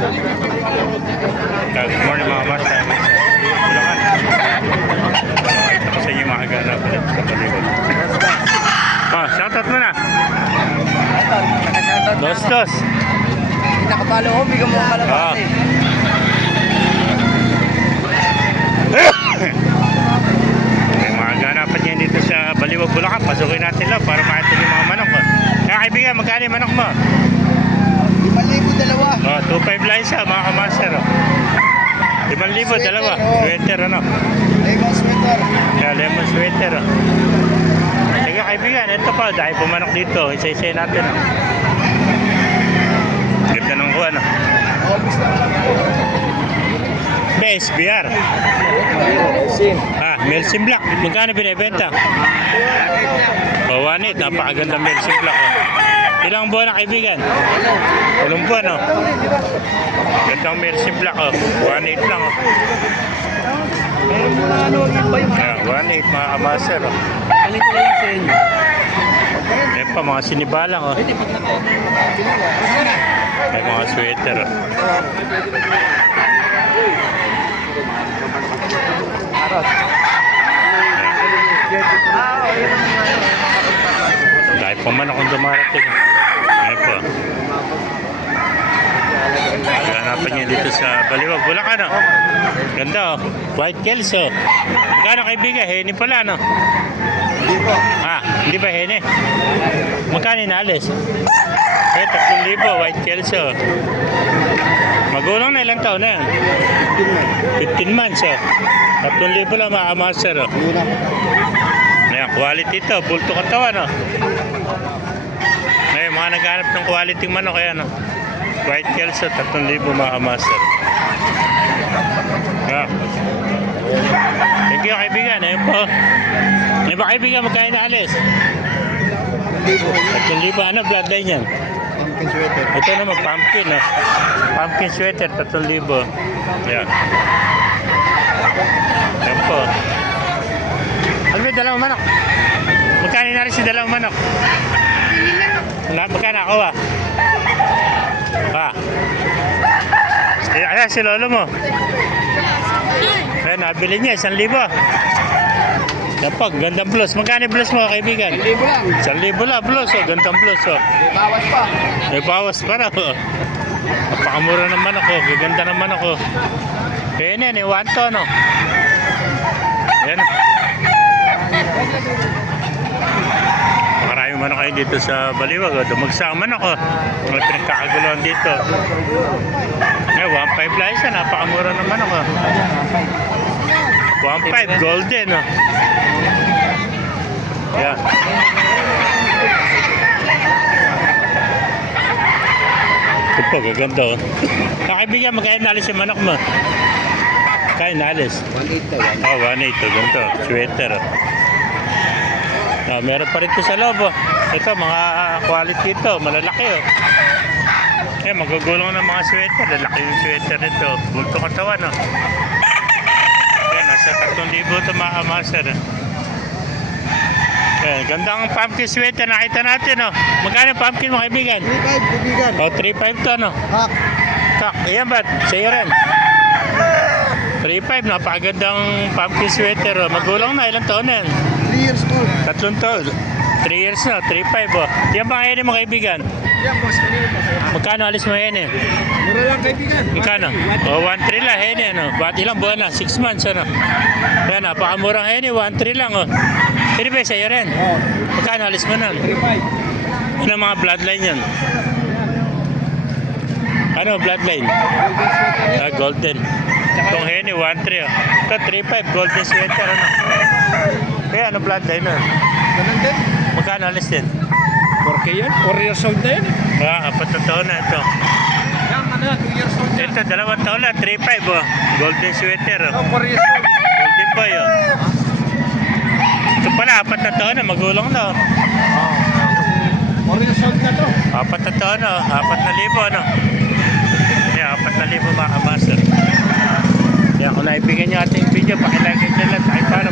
Good morning mga master. Bulacan. Ito ko sa inyo mga ganap ulit sa Baliwag. Shoutout mo na. Dos. Nakapalo ko, bigyan mo ang kalabas May mga ganapan yan dito sa Baliwag, Bulacan. Pasukin natin lang para makita yung mga manok. Kaya kaibigan, magkano yung manok mo? 5,000 dalawa. 2.5 lang isa mga kamaster. 5,000 dalawa. Sweater ano? Lemon sweater. Yeah, lemon sweater. Sige kaibigan, ito pa. Dahil pumanok dito. Isa-isa natin. Ganda ng kuha na. SBR. Melsim Black. Magkano binibenta? 1.8. Napakaganda Melsim Black. Ilang buwan na kaibigan? 8 buwan, no? Gandang Melsim Black, 1.8 lang, 1.8 mga kamaster, Alin ko lang sa inyo. Ayan pa, mga sinibalang, May mga sweater, Dahil pa man akong dumarating. Ayan po. Hanapan niyo dito sa Baliwag, Bulacan, Ganda, White Kelso. Magkano kaibigan? Heni pala, no? Hindi po. Hindi ba heni? Magkano inaalis? 3,000, White Kelso. Magulang na ilang taon na yan? 15 months, 3,000 lang mga master, Ayan, quality ito, bulto katawan, Ngayon, mga naghanap ng quality manok, ayan, White Kelso, 3,000 mga master. Thank you kaibigan, ayun po. Ayun ba kaibigan, magkain na alis? 3,000, ano bloodline yan? Pumpkin sweater. Ito naman, pumpkin, Pumpkin sweater, 3,000. Ayan. Ayan po. Alam mo, dalawang manok. Magkano na rin si dalawang manok? Magkano ako, Ayan, si lolo mo. Ayan, nabili niya, 1,000. Napag, gandang plus. Magkano yung plus mo, kaibigan? 1,000 lang. 1,000 lang, plus, gandang plus, May bawas pa. May bawas pa na, Napakamura naman ako, gaganda naman ako. Ayan yan, 1 to, Ayan. Maraming manok kayo dito sa Baliwag, Dumagsa ang manok, May pinagkakaguluhan dito. 1.5 lang isa, napakamura naman ako. 1.5, golden, Ayan. Ito po, gaganda, Kakaibigan, magkaya nalis yung manok mo? Kaya nalis? 1,800 daw. 1.8, ganito, sweater. Meron pa rin ito sa loob, Ito, mga quality ito, malalaki, magugulong ng mga sweater, lalaki yung sweater nito, bulto katawan, Ayan, nasa 3,000 ito mga master. Ayan, gandang pumpkin sweater nakita natin, Magkano pumpkin mo kaibigan? 3,500 kaibigan. 3.5 to, Hak. Kak, ayan ba't? Sa'yo rin. 3.5, napakagandang pumpkin sweater, Magulang na, ilang taon na yan? 3 years old. 3 taon. 3 years na, 3.5, Yan ba ang hene mo kaibigan? Yan, boss. Kanina po sa'yo. Magkano alis mo hene? Mura lang kaibigan. Magkano? 1.3 lang hene, Ba't ilang buwan na? 6 months, Ayan, napakamurang hene, 1.3 lang, Hindi ba sa'yo rin? Magkano alis mo nun? 3,500. Ano mga bloodline yan? Ano bloodline? Golden. Itong hene, 1.3, Ito, 3.5, golden sweater, Kaya ano bloodline nun? Ganun din. Magkano alis din? 4K yan. 4 years old na yan. 4 taon na ito. Yan, 2 years old na. Ito, 2 taon na, 3.5, golden sweater, 4 years old. Golden boy, Ito pala, 4 na taon na, magulang na, 4 years old na to. 4 na taon na, 4,000, Kaya, 4,000 mga kamaster. Kaya, kung naibigyan nyo ating video, pakilagay nyo lang, tayo para